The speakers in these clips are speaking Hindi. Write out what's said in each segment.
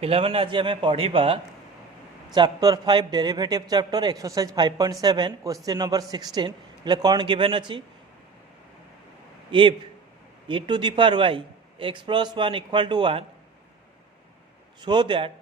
पिलामाने आज आम पढ़ा chapter 5 derivative chapter exercise 5.7 question number 16 એટલે कौन गिवन अच्छी if e to the power y x plus 1 equal to 1 so that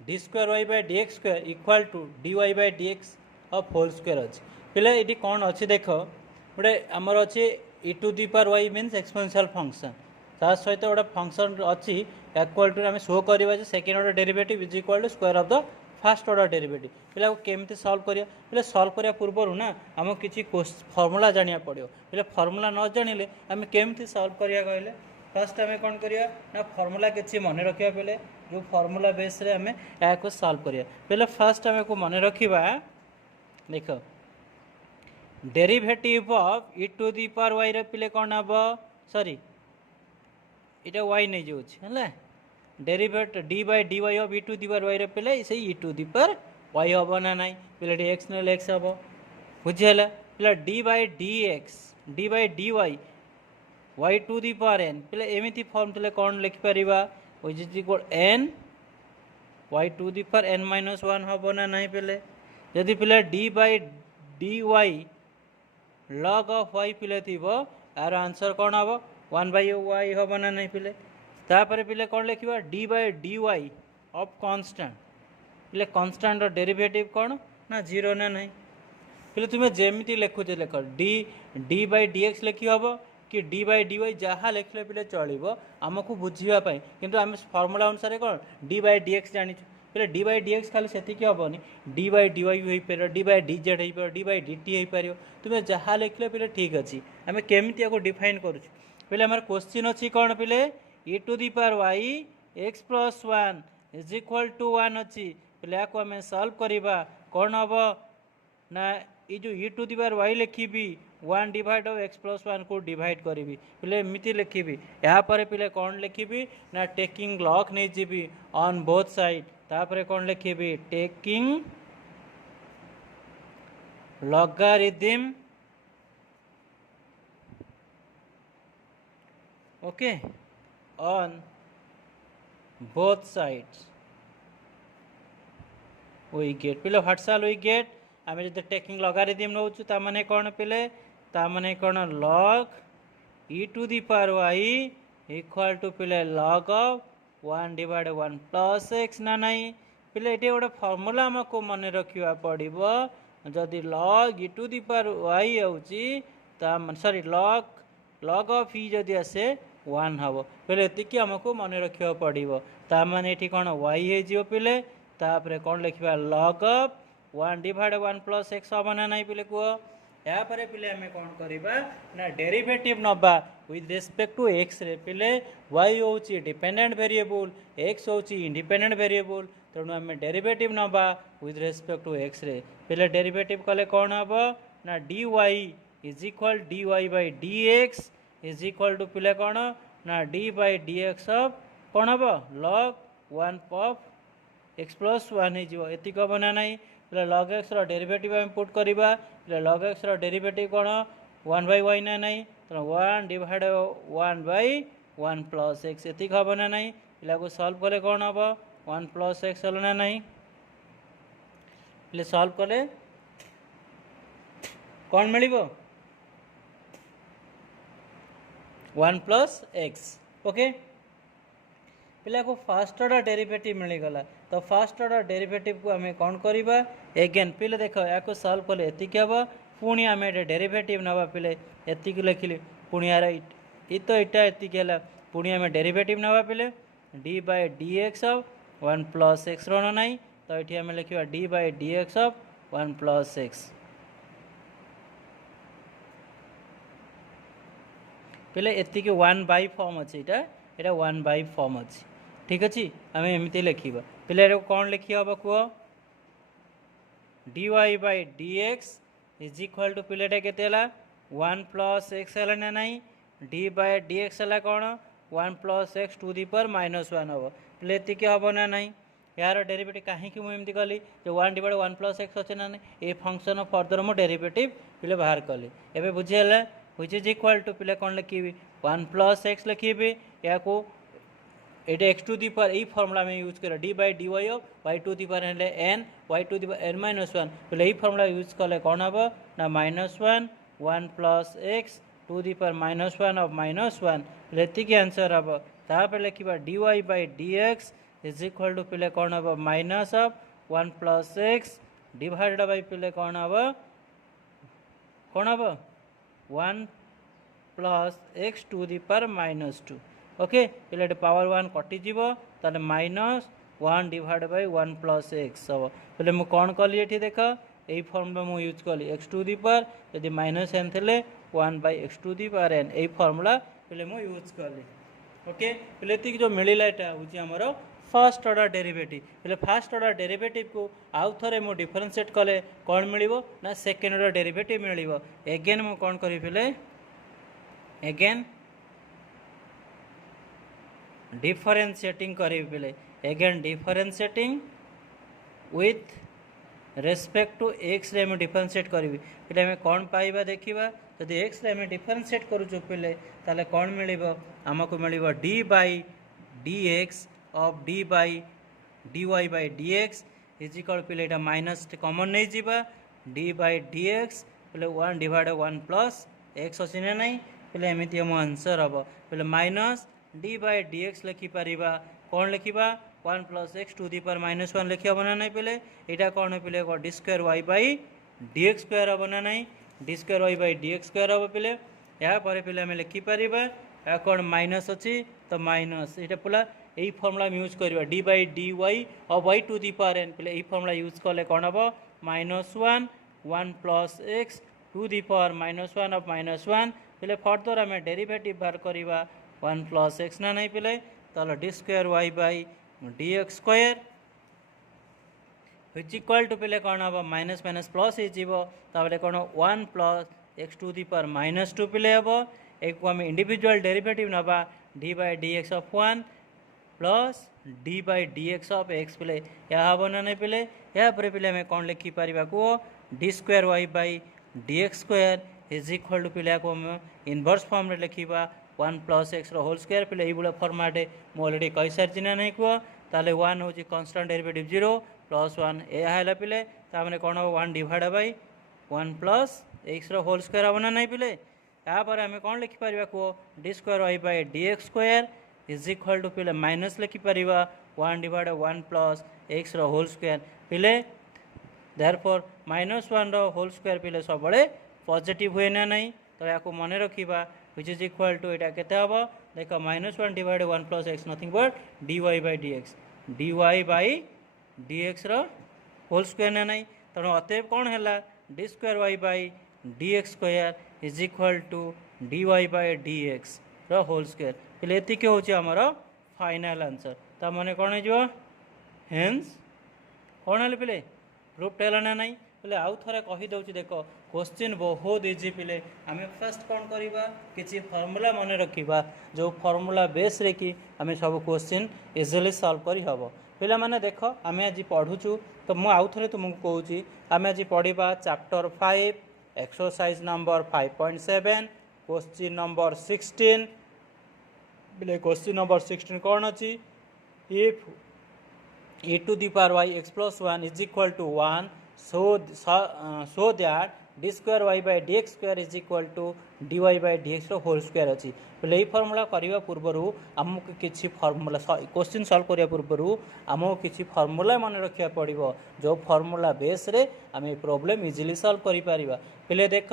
d square y by dx square equal to dy by dx of whole square अच्छी पिला ये कौन अच्छी देख गोटे आमर अच्छे e to the power y means exponential function ता सहित गोटे फंक्शन अच्छी इक्वल टू आम शो करवा second order derivative is equal to square of the first order derivative पिला केमती सॉल्व करिया पिला सॉल्व करिया पूर्व ना आम किसी फॉर्मूला जानिया पड़ो पिला फॉर्मूला न जानिले आम केमती सॉल्व करिया कहले फर्स्ट आम कौन करिया ना फॉर्मूला किसी मन रखा पहले जो फॉर्मूला बेस रे आम या सॉल्व करिया पहले फर्स्ट आम को मन रखा देख derivative of e to the power y रे पिले कौन हम सॉरी इटा y नहीं जाऊँ derivative d by D Y of e to the power y रे पिले से e to the power y हम ना ना पिले x ना x हम बुझीगला पिले d by D Y y to the power n पिले एमती फॉर्म थे कौन लिखिपर which is equal n y to the power n minus 1 हम ना ना पिले जदि पिले d by D Y log of y पिले थी यार आंसर कौन हम 1 बाय y हम ना नहीं पिले तापर पिले कौन लिखा d by D Y of constant पिले कांस्टेंट डेरिवेटिव कौन ना जीरो ना नहीं पिले तुम्हें जेमती लिखुचे लिख डी बाय डी एक्स लिखी हम कि डी बाय डी वाई जहाँ लिखले पिले चलो आमको बुझापी किंतु आम फॉर्मूला अनुसार कौन डी बाय डी एक्स जानी पिले डी बाय डी एक्स खाली से हेनी डी बाय डी वाई हो पार डी बाय डी जेड हो डी बाय डी टी हो पार तुम्हें जहाँ लिखले पिले ठीक अच्छे आम केमी आपको डिफाइन करुँ पिले आम क्वेश्चन अच्छी कौन पिले e to the power y x plus 1 is equal to 1 अच्छी पिले आपको आम सॉल्व करवा कौन हम ना ये जो e to the power y लिखी 1 डिवाइड ऑफ x प्लस 1 को डिवाइड करी पिले एमती लिखी यहाँ पिले कौन लिखी ना टेकिंग लॉग नहीं जी ऑन बोथ साइड तापर कौन लिखी taking logarithm okay on both sides we get पिले व्हाट shall we get आम जो टेकिंग लॉगरिथम नौ ताने कौन पिले ताने कौन log e to the power y equal to पिले log of 1 divide 1 plus x ना नहीं पिले ये गोटे फॉर्मूला आमको मन रखा पड़ो जदि log e to the power y आउची सॉरी log ऑफ e जदि आसे 1 हम पहले ये आमको मन रखा पड़ो ताने ये कौन y हो पिले तापर कौन लिखा log of 1 divide 1 plus x हम ना नहीं पिले कह यापर पिले आम कौन करवा ना डेरिवेटिव नवा विथ रेस्पेक्ट टू x रे पिले y हूँ डिपेंडेंट वेरिएबल x हूँ इंडिपेंडेंट वेरिएबल तेणु आम डेरिवेटिव नवा विथ रेस्पेक्ट टू x रे पिले डेरिवेटिव कले कौन हम ना dy is equal dy by dx is equal to पिले कौन ना d by D x of कौन हम log 1 ऑफ x प्लस 1 होती हम ना ना पे log x डेरिवेटिव आम पुट करवा पे log x डेरिवेटिव कौन 1 बाय y ना ना तो 1 डिवाइड 1 बाय 1 प्लस x ये हम ना ना पिला को सॉल्व कले कौन हम 1 प्लस x हल ना ना पे सॉल्व कले कौन मिल 1 प्लस एक्स ओके पिला को फास्ट ऑर्डर डेरिवेटिव मिलगला तो फास्ट ऑर्डर डेरिवेटिव को आम कौन करवा एगेन पिले देख या सॉल्व कले ये हम पुणी आम डेरिवेटिव नवा पिले ये लिखिली पुणी यार ये तो यहाँ ये पुणी आम डेरिवेटिव नवा पिले d by D x of 1 plus x रहा ना तो ये आम लिखा d by D x of 1 plus x पहले ये 1 बाय फॉर्म अच्छे यहाँ 1 बाय फॉर्म अच्छी ठीक अच्छे आम एमती लिखा पहले कौन लिखी हम कह D Y by D X is equal to पिलेटा के 1 प्लस एक्स है ना ना डी बाय डी एक्स है कौन 1 plus x to the power minus 1 हम पहले ये हम ना ना यार डेरिवेटिव कहीं मुझे कली जो 1 डिवाइड 1 प्लस एक्स अच्छे ना ये फंक्शन फर्दर मो डेरिवेटिव पहले बाहर कली एवं बुझीगला which is equal to पिले कौन लिखी 1 प्लस एक्स लिखी या को এটা x টু দি পাওয়ার এই ফর্মুলা আমি ইউজ করি D by D Y of Y to the power হলে N Y to the power N minus one বলে এই ফর্মুলা ইউজ কলে କ'ଣ ହେବ ନା minus one one plus X to the power minus one of minus one ବୋଲେ ଏତିକି ଆନ୍ସର୍ ହେବ। ତାପରେ ଲେଖିବା dy by dx is equal to ପିଲେ କ'ଣ ହେବ minus of one plus X divided by ପିଲେ କ'ଣ ହେବ one plus X to the power minus two okay पिले पावर वन कटिज ताले minus one divide by one plus x हम बोले मुझे कौन कली ये देख यही फर्मुला मुझे यूज कली एक्स टू दी पावर यदि माइनस एन थे one by x to the power n यही फर्मुला पिले मुझे यूज कली ओके पिले ये जो मिलला यहाँ हूँ आमर फर्स्ट ऑर्डर डेरिवेटिव पिले फर्स्ट ऑर्डर डेरिवेटिव को आउ थे मुझे डिफरेंशिएट कले कौन मिल ना सेकेंड ऑर्डर डेरिवेटिव मिल एगेन मुझे कौन करी पिले एगेन डिफरेंशिएटिंग करी पिले again differentiating with respect to x रे डिफरेंशिएट करी पिले हमें कौन पाइबा देखिबा यदि एक्स रे डिफरेंशिएट करूँ पिले ताले कौन मिलिबो हमको मिलिबो D by D x of D by D Y by D X is equal पिले एटा माइनस कॉमन नहीं जीवा डी बाई डी एक्स पिले one divide one plus X अच्छी ना नहीं पिले एमती हम आंसर हम पिले minus D by D X लिखिपर कौन लिखा one plus x to the power minus one लिखी हम ना नहीं पिले यहाँ कौन पिले D square Y by D x square हम ना नहीं d square Y by D x square हम पिले यापर पिले आम लिखिपर या कौन माइनस अच्छी तो माइनस यहाँ पूरा यही फर्मुला यूज करवा डी बाई डी वाई और y to the power n पिले यही फर्मुला यूज कले कौन हम minus one one plus x to the power minus one of minus one पिले फर्दर आम डेरिवेटिव बाहर करवा वन प्लस एक्स ना नहीं पिले तो d square Y by D x square which equal to पिले कौन हम माइनस माइनस प्लस हो कौन one plus x to the power minus two पिले हम एक आम इंडिविजुअल डेरिवेटिव नवा d by D x of one plus d by D x of x पिले या हम ना नहीं पिले यापर पिले आम कौन लिखिपर कह D square Y by D x square is equal to पिले को इनवर्स फॉर्म रे लिखा one plus x whole square पिले ये फर्माट मुझे अलरेडी कही सारी ना नहीं कह ताले वन हूँ constant derivative zero plus one यह पिले तामें कौन हम one divide by one plus x whole square हम ना नहीं पिले यापर आम कौन लिखिपर कह D square Y by D x square is equal to पिले माइनस लिखिपर one divide one plus x whole square पिले therefore minus one whole square पिले सब पॉजिटिव हुए ना नहीं तो या मन रखा which is equal to এটা কেতে হবো দেখো minus one divide one plus x nothing but d y by dx d y by dx whole square না নাই তেমন অতএব কোণ হল d square y by dx square is equal to d y by dx whole square তাহলে এতিকি হচ্ছে আমার ফাইনাল আনসর তা মানে কোণ হয়ে হেন্স কোণ হলে পিলে प्रूफ है ना नहीं बोले आउ थे कहीदे देख क्वेश्चन बहुत इजी पिले आम फास्ट कौन करवा कि फर्मूला मन रखा जो फर्मूला बेस रे कि आम सब क्वेश्चन इजिली सॉल्व कर हम पिला माने देख आम आज पढ़ुचु तो मुझे आउ थे तुमको कहूँ आम आज पढ़ा chapter 5 exercise number 5.7 question number 16 बोले क्वेश्चन नंबर 16 कौन अच्छी if e to the power y x plus 1 is equal to 1 so that d square y by dx square is equal to dy by dx whole square अच्छी बोले ये फर्मूला करने पूर्वर आमको किसी फर्मूला क्वेश्चन सॉल्व करने पूर्वर आमको किसी फर्मूला मन रखा पड़ो जो फर्मूला बेस रे आम प्रॉब्लम इजिली सॉल्व कर पारिबा पिले देख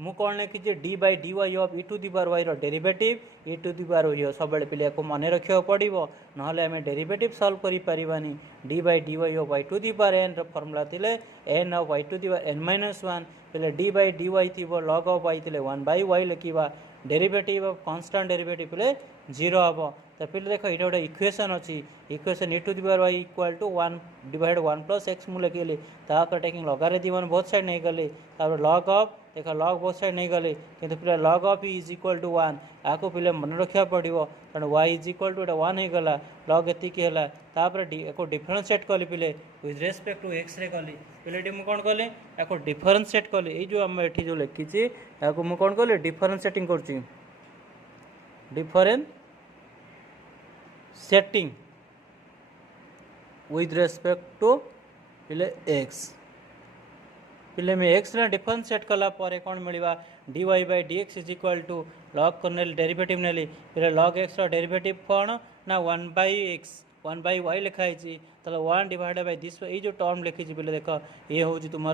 मु कौन लिखी d by D Y of e to the power y derivative e to the power y सब पिले को मन रखा पड़ो ना आम डेरिवेटिव सॉल्व कर पारिबानी D by D Y of Y to the power N formula थिले N of Y to the power N minus one पिले डी बाई डी वाई थी लॉग ऑफ वाई थिले वन बाई वाई लिखा डेरिवेटिव ऑफ कांस्टेंट डेरिवेटिव पिले जीरो हम तो पिले देख ये गोटे इक्वेशन अच्छी equation E to the power Y equal to one divide one plus X मुझे लिखिली टेकिंग लॉगारिथम बोथ साइड नहीं गली लॉग ऑफ देख लॉग बोथ साइड नहीं गली कि पिले log of is equal to one आपको पिले मन रखा पड़ो कारण y is equal to one हो गला लॉग एतिकी है को डिफरेंशिएट कली पिले विथ रेस्पेक्ट टू एक्स रे कली पिले मुझे कौन कली या डिफरेंशिएट कली ये जो आम ये जो लिखी या मुझे कौन कली डिफरेंशिएटिंग कर सेटिंग विथ रेस्पेक्ट टू पिले एक्स पिले में एक्स रे डिफरेंशिएट कला पर कौन मिलवा dy by dx is equal to log कर डेरिवेटिव नेली पिले log x रो डेरिवेटिव कौन ना 1 बाय x 1 बाय y लिखाई ताले 1 डिवाइडेड बाय दिस ये जो टर्म लिखी पिले देख ये हूँ तुम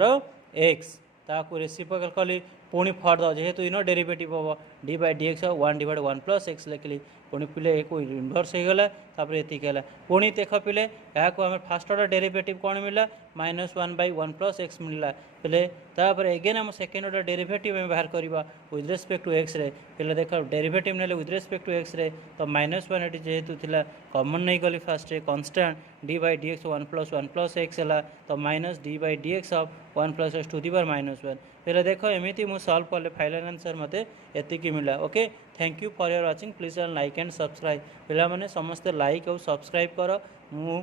x ताकू रेसिप्रोकल कली पुणी फर्दर जेहेतु इनो डेरिवेटिव हम d by D x 1 divide 1 plus x लिखली पुणी पिले को इनवर्स हो गला ये है पुणी देख पिले यहाँ को आम फास्ट ऑर्डर डेरिवेटिव कौन मिला -1 बाय 1 प्लस एक्स मिलला पिले तापर एगेन आम सेकेंड ऑर्डर डेरिवेटिव में बाहर करवा विथ रेस्पेक्ट टू एक्स रे पिले देख डेरिवेटिव नेले विथ रेस्पेक्ट टू एक्स रे तो -1 ये जेहेतु थिला कॉमन नहीं गली fast ray constant d by D x 1 plus x है तो minus d by D x of 1 plus x to the power -1 पहले देख एमती मुझे सॉल्व कले फाइनल आंसर मते एतिकी मिला okay thank you for your watching please like and subscribe पिला माने समस्त लाइक और सब्सक्राइब कर मु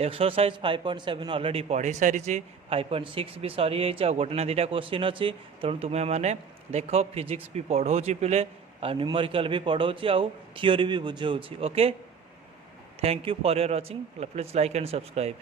एक्सरसाइज 5.7 ऑलरेडी पढ़ी सारी 5.6 भी सरी जाइए और गोटे ना दुटा क्वेश्चन अच्छी तेणु तुम्हें मैंने देख फिजिक्स भी पढ़ाऊँ पिले न्यूमेरिकल भी पढ़ाऊँ आउ थियोरी भी बुझाऊँ okay thank you for your watching please like and subscribe.